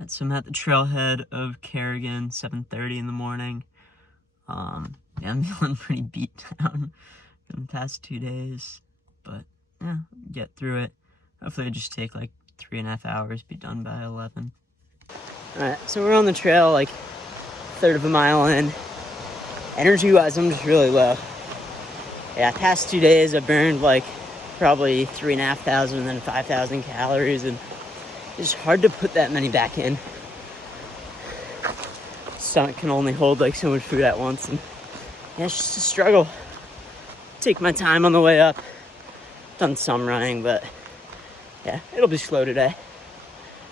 Alright, so I'm at the trailhead of Carrigan, 7:30 in the morning. Yeah, I'm feeling pretty beat down in the past 2 days, but yeah, get through it. Hopefully it'll just take like 3.5 hours, be done by 11. Alright, so we're on the trail like a third of a mile in. Energy-wise, I'm just really low. Yeah, past 2 days I burned like probably 3,500 and then 5,000 calories, and it's hard to put that many back in. Stomach can only hold like so much food at once, and yeah, it's just a struggle. Take my time on the way up. Done some running, but yeah, it'll be slow today.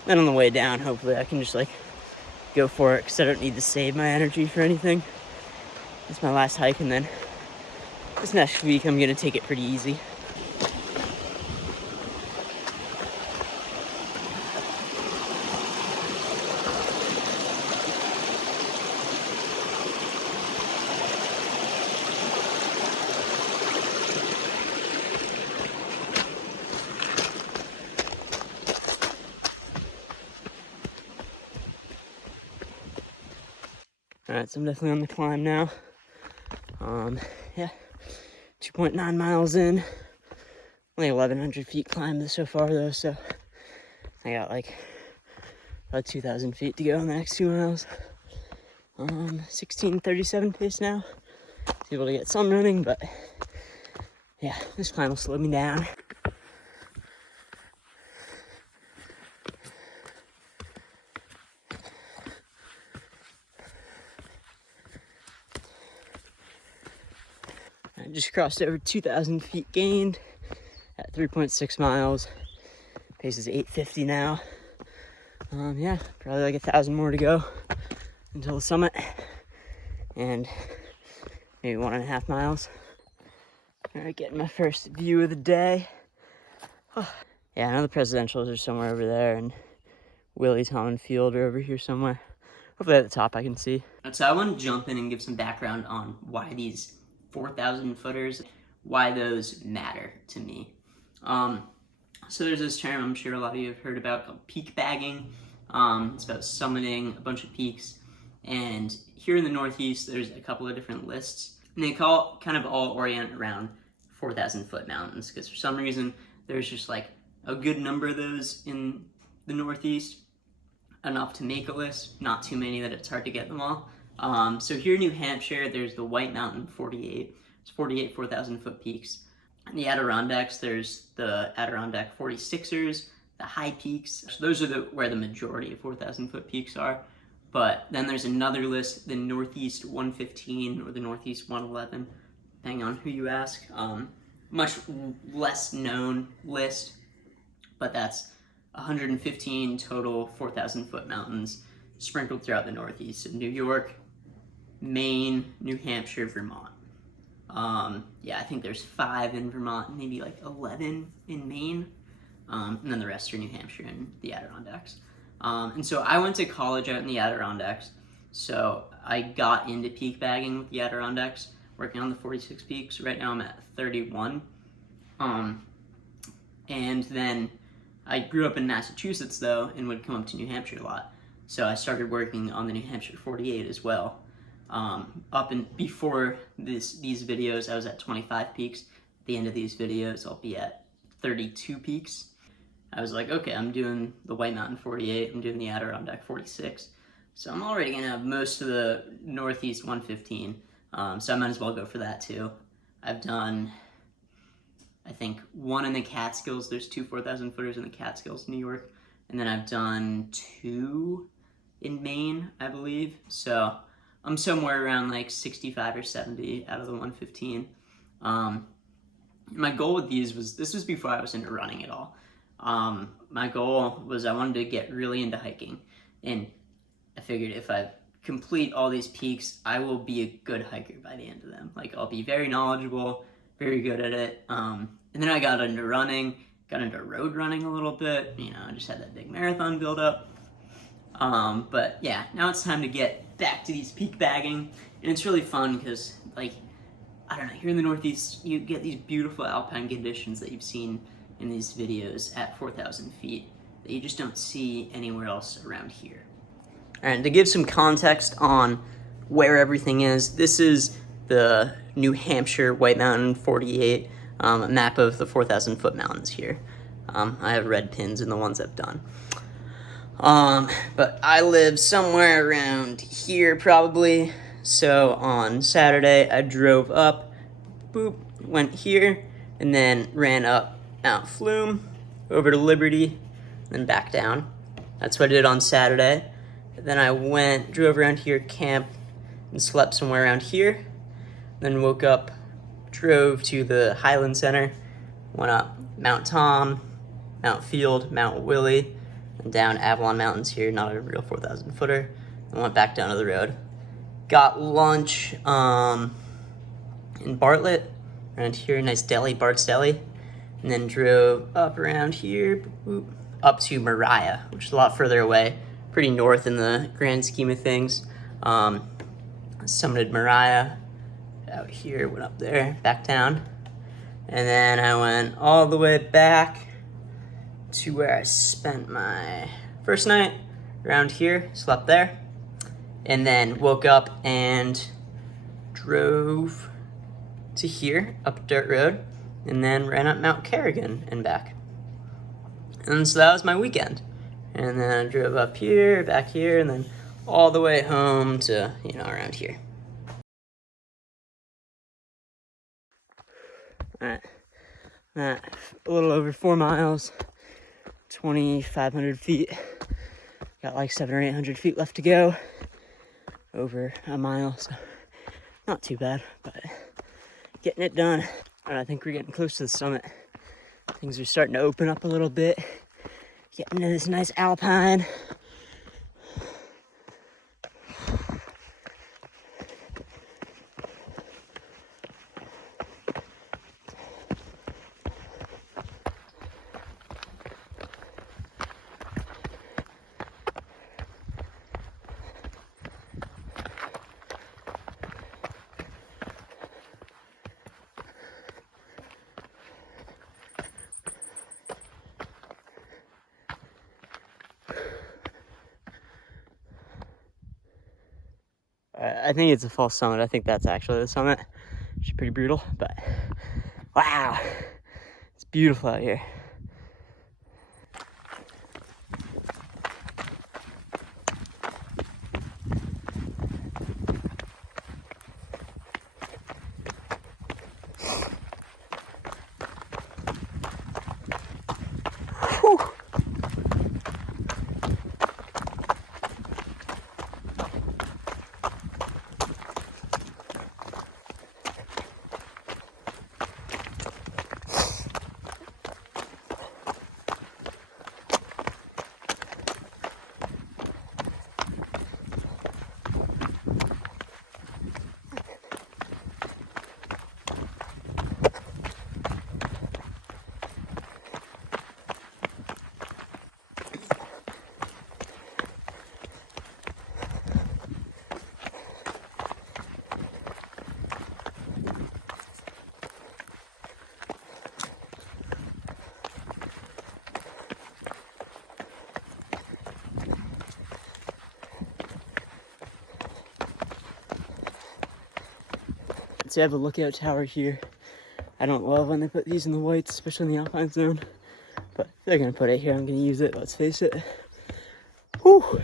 Then on the way down, hopefully I can just like go for it, because I don't need to save my energy for anything. It's my last hike, and then this next week I'm gonna take it pretty easy. Alright, so I'm definitely on the climb now. Yeah, 2.9 miles in. Only 1,100 feet climbed so far though, so I got like about 2,000 feet to go in the next 2 miles. 16:37 pace now. Able to get some running, but yeah, this climb will slow me down. I just crossed over 2,000 feet gained at 3.6 miles. Pace is 8:50 now. Yeah, probably like 1,000 more to go until the summit, and maybe 1.5 miles. All right, getting my first view of the day. Oh. Yeah, I know the presidentials are somewhere over there, and Willie, Tom, and Field are over here somewhere. Hopefully at the top I can see. So I want to jump in and give some background on why these 4,000 footers, why those matter to me. So there's this term I'm sure a lot of you have heard about called peak bagging. It's about summiting a bunch of peaks. And here in the Northeast, there's a couple of different lists. And they kind of all orient around 4,000 foot mountains, because for some reason, there's just like a good number of those in the Northeast, enough to make a list, not too many that it's hard to get them all. So here in New Hampshire, there's the White Mountain 48. It's 48 4,000 foot peaks. In the Adirondacks, there's the Adirondack 46ers, the High Peaks. So those are where the majority of 4,000 foot peaks are. But then there's another list, the Northeast 115 or the Northeast 111, depending on who you ask. Much less known list, but that's 115 total 4,000 foot mountains sprinkled throughout the Northeast. So New York, Maine, New Hampshire, Vermont. Yeah, I think there's 5 in Vermont, maybe like 11 in Maine, and then the rest are New Hampshire and the Adirondacks. And so I went to college out in the Adirondacks, so I got into peak bagging with the Adirondacks, working on the 46 peaks. Right now I'm at 31. And then I grew up in Massachusetts though, and would come up to New Hampshire a lot. So I started working on the New Hampshire 48 as well. Before these videos, I was at 25 peaks. At the end of these videos, I'll be at 32 peaks. I was like, okay, I'm doing the White Mountain 48, I'm doing the Adirondack 46. So I'm already gonna have most of the Northeast 115. So I might as well go for that too. I've done, I think, 1 in the Catskills. There's 2 4,000 footers in the Catskills, New York. And then I've done 2 in Maine, I believe. So I'm somewhere around like 65 or 70 out of the 115. My goal with these this was before I was into running at all. My goal was I wanted to get really into hiking. And I figured if I complete all these peaks, I will be a good hiker by the end of them. Like, I'll be very knowledgeable, very good at it. And then I got into running, got into road running a little bit. You know, I just had that big marathon build up. But yeah, now it's time to get back to these peak bagging. And it's really fun because, like, I don't know, here in the Northeast, you get these beautiful alpine conditions that you've seen in these videos at 4,000 feet. that you just don't see anywhere else around here. And to give some context on where everything is, this is the New Hampshire White Mountain 48 map of the 4,000 foot mountains here. I have red pins in the ones I've done. But I live somewhere around here probably. So on Saturday, I drove up, boop, went here, and then ran up Mount Flume, over to Liberty, then back down. That's what I did on Saturday. Then I drove around here, camped, and slept somewhere around here. Then woke up, drove to the Highland Center, went up Mount Tom, Mount Field, Mount Willie, and down Avalon Mountains here, not a real 4,000 footer, and went back down to the road. Got lunch in Bartlett, around here, nice deli, Bart's Deli, and then drove up around here, boop, up to Mariah, which is a lot further away, pretty north in the grand scheme of things. Summited Mariah, out here, went up there, back down, and then I went all the way back to where I spent my first night, around here, slept there, and then woke up and drove to here, up dirt road, and then ran up Mount Kerrigan and back. And so that was my weekend. And then I drove up here, back here, and then all the way home to, around here. All right, a little over 4 miles, 2,500 feet. Got like 700 or 800 feet left to go. Over a mile, so not too bad, but getting it done. All right, I think we're getting close to the summit. Things are starting to open up a little bit. Getting into this nice alpine. I think it's a false summit. I think that's actually the summit, which is pretty brutal, but wow, it's beautiful out here. Whew. So I have a lookout tower here. I don't love when they put these in the whites, especially in the alpine zone, but if they're gonna put it here, I'm gonna use it, let's face it. Whew,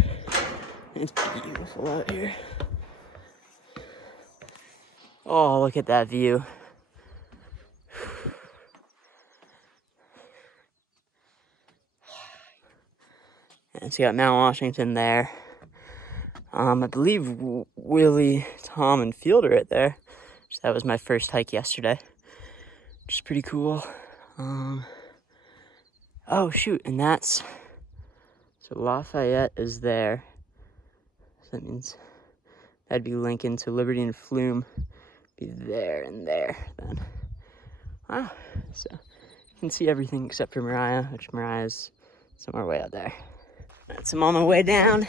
it's beautiful out here. Oh, look at that view. And so you got Mount Washington there. I believe Willie, Tom, and Field are right there. So that was my first hike yesterday, which is pretty cool. Oh shoot, and so Lafayette is there. So that means that'd be Lincoln, so Liberty and Flume be there and there then. Wow, so you can see everything except for Mariah, which Mariah's somewhere way out there. Right, so I'm on my way down,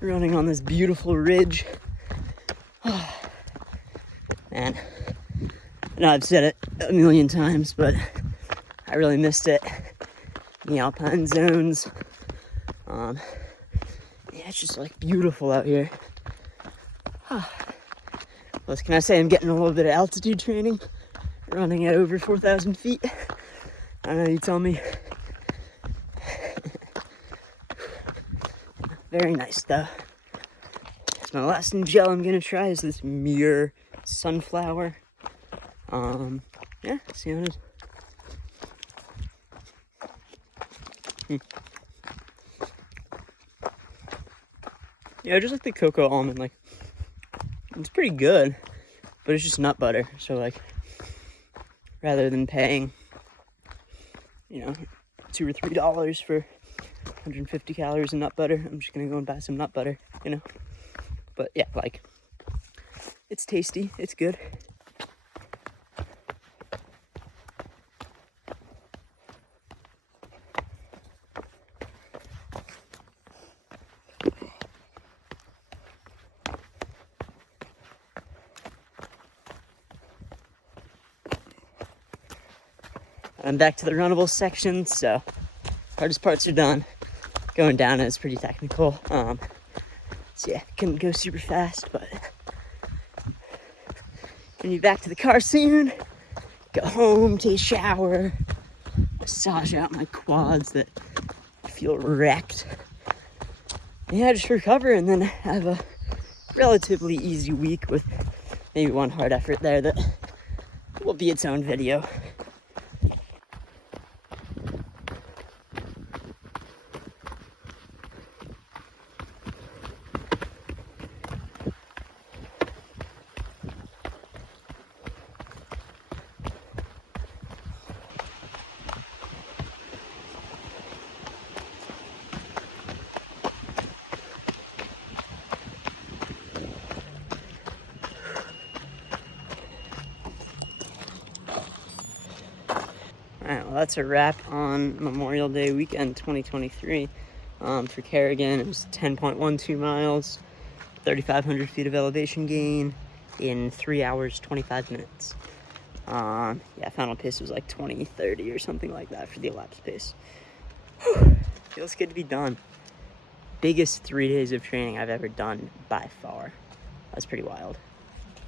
running on this beautiful ridge. Man, I know I've said it a million times, but I really missed it. The alpine zones, Yeah, it's just like beautiful out here. What can I say? I'm getting a little bit of altitude training, running at over 4,000 feet. I don't know, you tell me. Very nice though. So my last new gel I'm gonna try is this Muir Sunflower. Yeah, see how it is. Yeah, just like the cocoa almond, like it's pretty good, but it's just nut butter. So like, rather than paying, $2 or $3 for 150 calories of nut butter, I'm just gonna go and buy some nut butter, But yeah, like, it's tasty, it's good. I'm back to the runnable section, so hardest parts are done. Going down is pretty technical. So yeah, couldn't go super fast, but gonna be back to the car soon. Go home, take a shower, massage out my quads that feel wrecked. Yeah, just recover and then have a relatively easy week with maybe one hard effort there that will be its own video. Alright, well that's a wrap on Memorial Day weekend 2023. For Kerrigan, it was 10.12 miles, 3,500 feet of elevation gain in 3 hours, 25 minutes. Yeah, final pace was like 20:30 or something like that for the elapsed pace. Whew, feels good to be done. Biggest 3 days of training I've ever done by far. That's pretty wild.